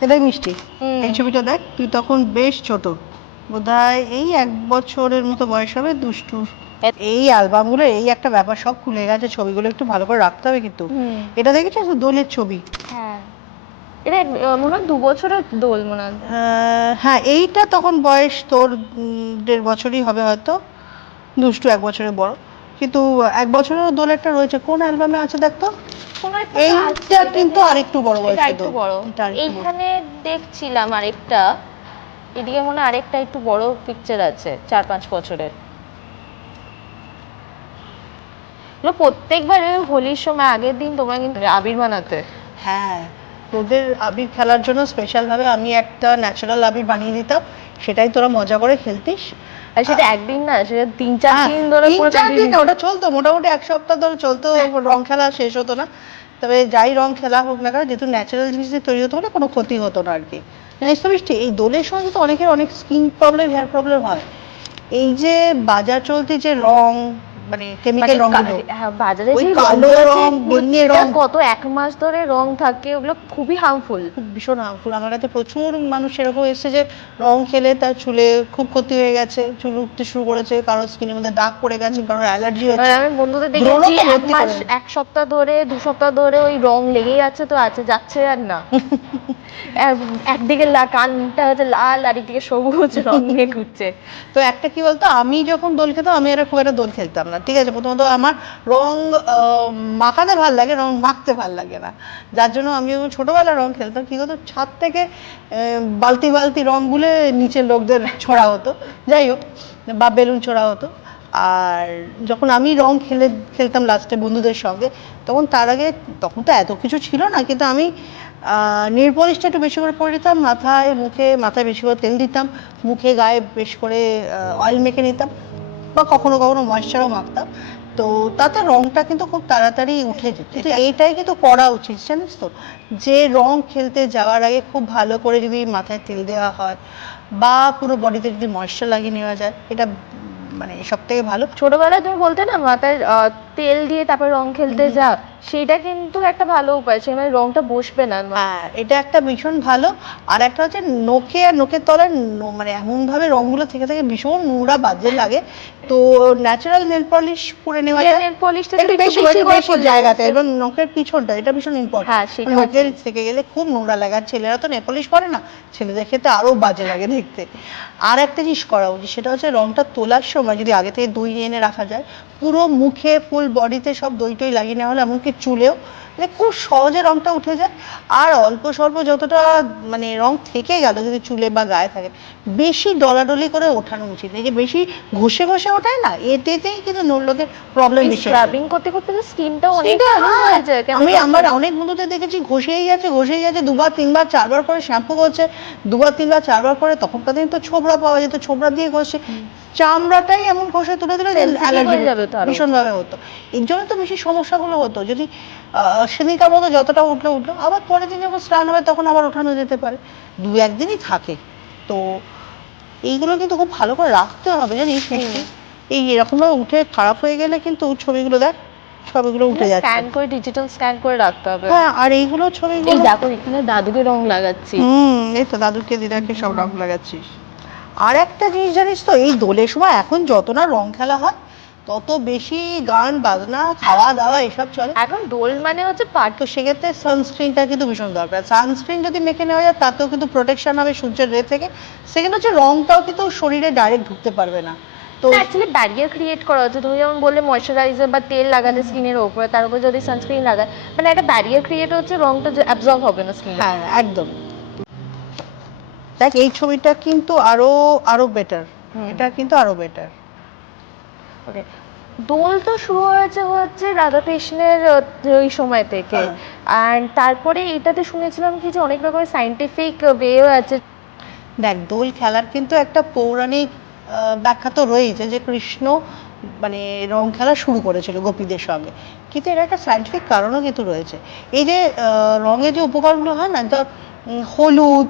এটাই মিষ্টি। এই ছবিটা দেখ তুই তখন বেশ ছোট। বোধহয় এই এক বছরের মতো বয়স হবে দুষ্টু। এই অ্যালবামগুলো এই একটা ব্যাপার সব খুলে গেছে ছবিগুলো একটু ভালো করে রাখতে হবে কিন্তু। এটা দেখেছিস তো দোলের ছবি? হ্যাঁ। এটা মনে হয় দু বছরের দোল মনে হয়। হ্যাঁ এইটা তখন বয়স তোর দেড় বছরই হবে হয়তো। দুষ্টু এক বছরের বড়। কিন্তু এক বছরের দোলেরটা রয়েছে। কোন অ্যালবামে আছে দেখ তো? কোনো একটা এইটা কিন্তু আরেকটু বড় বয়সের একটু দোল। বড়। এইখানে দেখছিলাম আরেকটা। এদিকে মনে হয় আরেকটা একটু বড় পিকচার আছে চার পাঁচ বছরের। প্রত্যেকবার হোলির সময় আগের দিন তোমরা কিন্তু আবির বানাতে। হ্যাঁ। তোদের আবির খেলার জন্য স্পেশাল ভাবে আমি একটা ন্যাচারাল আবির বানিয়ে দিতাম সেটাই তোরা মজা করে খেলতিস। আর সেটা একদিন না সেটা তিন চার হ্যাঁ, দিন ধরে তিন চার দিন ওটা চলতো মোটামুটি এক সপ্তাহ ধরে চলতো রং খেলা শেষ হতো না। তবে যাই রং খেলা হোক না কেন যেহেতু ন্যাচারাল জিনিস দিয়ে তৈরি হতো বলে কোনো ক্ষতি হতো না আর কি জানিস তো বৃষ্টি এই দোলের সময় কিন্তু অনেকের অনেক স্কিন প্রবলেম হেয়ার প্রবলেম হয়। এই যে বাজার চলতি যে রং মানে কেমিক্যাল মানে কা- হ্যাঁ, বাজারে যে কালো রং, পুরো রং। কত এক মাস ধরে রং থাকে ওগুলো খুবই হার্মফুল ভীষণ হার্মফুল আমার কাছে প্রচুর মানুষ এরকম এসেছে যে রং খেলে তার চুলে খুব ক্ষতি হয়ে গেছে চুল উঠতে শুরু করেছে কারোর স্কিনের মধ্যে দাগ পড়ে গেছে কারোর অ্যালার্জি হয়েছে আমি বন্ধুদের দেখেছি এক মাস এক সপ্তাহ ধরে দু সপ্তাহ ধরে ওই রং লেগেই আছে তো আছে যাচ্ছে আর না। একদিকে কানটা হচ্ছে লাল আর একদিকে সবুজ রং নিয়ে ঘুরছে। তো একটা কি বলতো, আমি যখন দোল খেতাম, আমি এরা খুব একটা দোল খেলতাম না, ঠিক আছে? প্রথমত আমার রং মাখাতে ভালো লাগে, রং মাখতে ভালো লাগে না। যার জন্য আমি যখন ছোটবেলায় রং খেলতাম, কি হতো ছাদ থেকে বালতি বালতি রং গুলে নিচের লোকদের ছোড়া হতো। যাই হোক, বা বেলুন ছোড়া হতো। আর যখন আমি রং খেলে খেলতাম লাস্টে বন্ধুদের সঙ্গে তখন তার আগে তখন তো এত কিছু ছিল না কিন্তু আমি নেল পলিশটা একটু বেশি করে পরে নিতাম মাথায় মুখে মাথায় বেশি করে তেল দিতাম মুখে গায়ে বেশি করে অয়েল মেখে নিতাম বা কখনো কখনো ময়েশ্চারও মাখতাম। তো তাতে রংটা কিন্তু খুব তাড়াতাড়ি উঠে যেত। এইটাই কিন্তু করা উচিত জানিস তো? যে রং খেলতে যাওয়ার আগে খুব ভালো করে যদি মাথায় তেল দেওয়া হয় বা পুরো বডিতে যদি ময়েশ্চার লাগিয়ে নেওয়া যায় এটা মানে সব থেকে ভালো। ছোটবেলায় তুমি বলতে না মাথায় তেল দিয়ে তারপর রং খেলতে যা সেটা কিন্তু একটা ভালো উপায় সে মানে রংটা বসবে না। হ্যাঁ এটা একটা ভীষণ ভালো। আর একটা হচ্ছে নোকে আর নোকের তলায় ন- মানে এমন ভাবে রংগুলো থেকে থেকে ভীষণ নোংরা বাজে লাগে। তো ন্যাচারাল নেল পলিশ করে নেওয়া যায় নেল পলিশটা একটু বেশি বেশি জায়গাতে এবং নখের পিছনটা এটা ভীষণ ইম্পর্টেন্ট হ্যাঁ, সেটা নখের থেকে গেলে খুব নোংরা লাগে আর ছেলেরা তো নেল পলিশ করে না ছেলেদের ক্ষেত্রে আরও বাজে লাগে দেখতে। আর একটা জিনিস করা উচিত সেটা হচ্ছে রংটা তোলার সময় যদি আগে থেকে দই এনে রাখা যায় পুরো মুখে ফুল বডিতে সব দই টই লাগিয়ে নেওয়া হলে এমনকি চুলেও মানে খুব সহজে রংটা উঠে যায়। আর অল্প স্বল্প যতটা মানে রং থেকে গেল যদি চুলে বা গায়ে থাকে বেশি ডলাডলি করে ওঠানো উচিত। এই যে বেশি ঘষে ঘষে ওঠায় না এতেতেই কিন্তু লোকের প্রবলেম বেশি হয়। স্ক্রাবিং করতে করতে স্কিনটা অনেক সেটা হ্যাঁ। যায় আমি আমার অনেক বন্ধুদের দেখেছি ঘষেই যাচ্ছে ঘষেই যাচ্ছে দুবার তিনবার চারবার করে শ্যাম্পু করছে। দুবার তিনবার চারবার করে তখনকার দিন তো ছোবড়া পাওয়া যেত ছোবড়া দিয়ে ঘষে। চামড়াটাই এমন ঘষে তুলে দিলে অ্যালার্জি হয়ে যাবে তো আরও। ভীষণ ভাবে হতো। এর জন্য তো বেশি সমস্যাগুলো হতো। যদি সেদিনকার মতো যতটা উঠল উঠল। আবার পরের দিন যখন স্নান হবে তখন আবার ওঠানো যেতে পারে। দু একদিনই থাকে। তো এইগুলো কিন্তু খুব ভালো করে রাখতে হবে জানিস মিষ্টি? এই এরকম ভাবে উঠে খারাপ হয়ে গেলে কিন্তু ছবিগুলো দেখ ছবিগুলো উঠে যাচ্ছে। স্ক্যান করে ডিজিটাল স্ক্যান করে রাখতে হবে। হ্যাঁ আর এইগুলো এই ছবিগুলো দেখো এখানে দাদুকে রং লাগাচ্ছি। হুম এই তো দাদুকে দিদাকে সব রং লাগাচ্ছিস। আর একটা জিনিস জানিস তো এই দোলের সময় এখন যত না রং খেলা হয় তত বেশি গান বাজনা খাওয়া দাওয়া এসব চলে। এখন দোল মানে হচ্ছে পাট তো সেক্ষেত্রে সানস্ক্রিনটা কিন্তু ভীষণ দরকার। সানস্ক্রিন যদি মেখে নেওয়া যায় তাতেও কিন্তু প্রোটেকশন হবে সূর্যের রে থেকে। সেকেন্ড হচ্ছে রংটাও কিন্তু শরীরে ডাইরেক্ট ঢুকতে পারবে না। তো অ্যাকচুয়ালি ব্যারিয়ার ক্রিয়েট করা হচ্ছে। তুমি যেমন বললে ময়শ্চারাইজার বা তেল লাগালে স্কিনের উপরে তার উপর যদি সানস্ক্রিন লাগায় মানে একটা ব্যারিয়ার ক্রিয়েট হচ্ছে রংটা অ্যাবজর্ব হবে না স্কিনে হ্যাঁ একদম। দেখ এই ছবিটা কিন্তু আরও আরও বেটার এটা কিন্তু আরও বেটার ওকে দোল তো শুরু হয়েছে হচ্ছে রাধাকৃষ্ণের ওই সময় থেকে। হ্যাঁ। আর তারপরে এটাতে শুনেছিলাম কি যে অনেক রকমের সাইন্টিফিক ওয়েও আছে। দেখ দোল খেলার কিন্তু একটা পৌরাণিক ব্যাখ্যা তো রয়েছে যে কৃষ্ণ মানে রং খেলা শুরু করেছিল গোপীদের সঙ্গে। কিন্তু এর একটা সাইন্টিফিক কারণও কিন্তু রয়েছে। এই যে রঙের যে উপকরণগুলো হয় না ধর হলুদ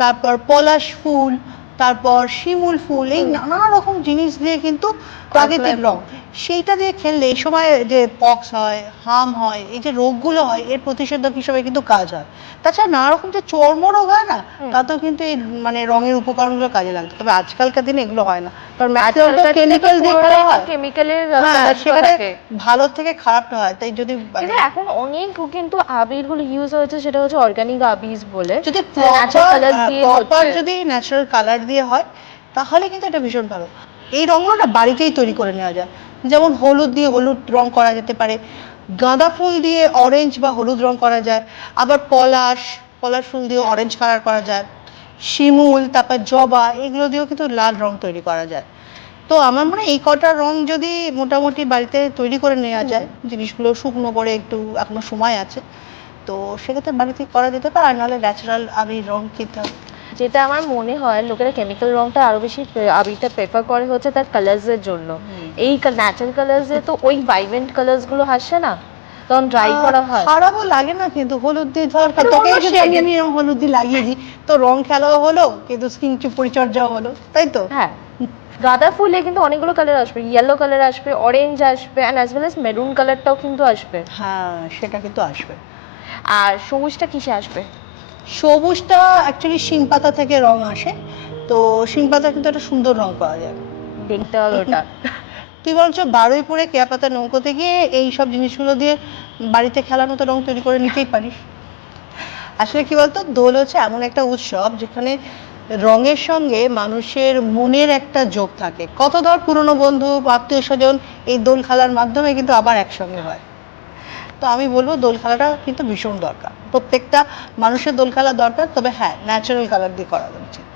তারপর পলাশ ফুল তারপর শিমুল ফুল এই নানা রকম জিনিস দিয়ে কিন্তু প্রাকৃতিক রং। সেইটা দিয়ে খেললে এই সময় যে পক্স হয় হাম হয় এই যে রোগগুলো হয় এর প্রতিষেধক হিসেবে কিন্তু কাজ হয়। তাছাড়া নানা রকম যে চর্মরোগ হয় না তাতেও কিন্তু এই মানে রঙের উপকরণগুলো কাজে লাগতো। তবে আজকালকার দিনে এগুলো হয় না। কারণ কেমিক্যাল দিয়ে করা হয়। কেমিক্যালের সেখানে ভালো থেকে খারাপটা হয়। তাই যদি মানে এখন অনেক কিন্তু আবিরগুলো ইউজ হয়েছে সেটা হচ্ছে অর্গানিক আবির বলে। যদি natural colours দিয়ে যদি ন্যাচারাল কালার দিয়ে হয় তাহলে কিন্তু এটা ভীষণ ভালো। এই রঙগুলো বাড়িতেই তৈরি করে নেওয়া যায়। যেমন হলুদ দিয়ে হলুদ রং করা যেতে পারে গাঁদা ফুল দিয়ে অরেঞ্জ বা হলুদ রং করা যায় আবার পলাশ পলাশ ফুল দিয়ে অরেঞ্জ কালার করা যায় শিমুল তারপর জবা এগুলো দিয়েও কিন্তু লাল রং তৈরি করা যায়। তো আমার মনে হয় এই কটা রং যদি মোটামুটি বাড়িতে তৈরি করে নেওয়া যায় জিনিসগুলো শুকনো করে একটু এখনও সময় আছে তো সেক্ষেত্রে বাড়িতে করা যেতে পারে আর নাহলে ন্যাচারাল আমি রং কিনতে হবে। যেটা আমার মনে হয় লোকেরা কেমিক্যাল রংটা আরও বেশি আবিরটা প্রেফার করে হচ্ছে তার কালার্স এর জন্য। এই ন্যাচারাল কালার্স এ তো ওই ভাইব্রেন্ট কালার্সগুলো আসে না? তখন ড্রাই করা হয়। খারাপও লাগে না কিন্তু? হলুদ দিয়ে ধর তোকে যদি আমি আমি হলুদ দিয়ে লাগিয়ে দিই। তো রং খেলাও হলো কিন্তু স্কিন পরিচর্যাও হলো তাই তো? হ্যাঁ। গাঁদা ফুলে কিন্তু অনেকগুলো কালার আসবে। ইয়েলো কালার আসবে অরেঞ্জ আসবে and as well as maroon কালারটাও কিন্তু আসবে। হ্যাঁ সেটা কিন্তু আসবে। আর সবুজটা কিসে আসবে? সবুজটা অ্যাকচুয়ালি শিং পাতা থেকে রং আসে। তো শিং পাতা কিন্তু একটা সুন্দর রং পাওয়া যায়। দেখতে হবে ওটা। তুই বলছ বারুইপুরে কেয়া পাতা নৌকোতে গিয়ে এই সব জিনিসগুলো দিয়ে বাড়িতে খেলার মতো রং তৈরি করে নিতেই পারিস। আসলে কি বলতো দোল হচ্ছে এমন একটা উৎসব যেখানে রঙের সঙ্গে মানুষের মনের একটা যোগ থাকে। কত ধর পুরনো বন্ধু আত্মীয় স্বজন এই দোল খেলার মাধ্যমে কিন্তু আবার একসঙ্গে হয়। তো আমি বলব দোল খেলাটা কিন্তু ভীষণ দরকার। প্রত্যেকটা মানুষের দোল খেলা দরকার, তবে হ্যাঁ ন্যাচারাল কালার দিয়ে করা উচিত।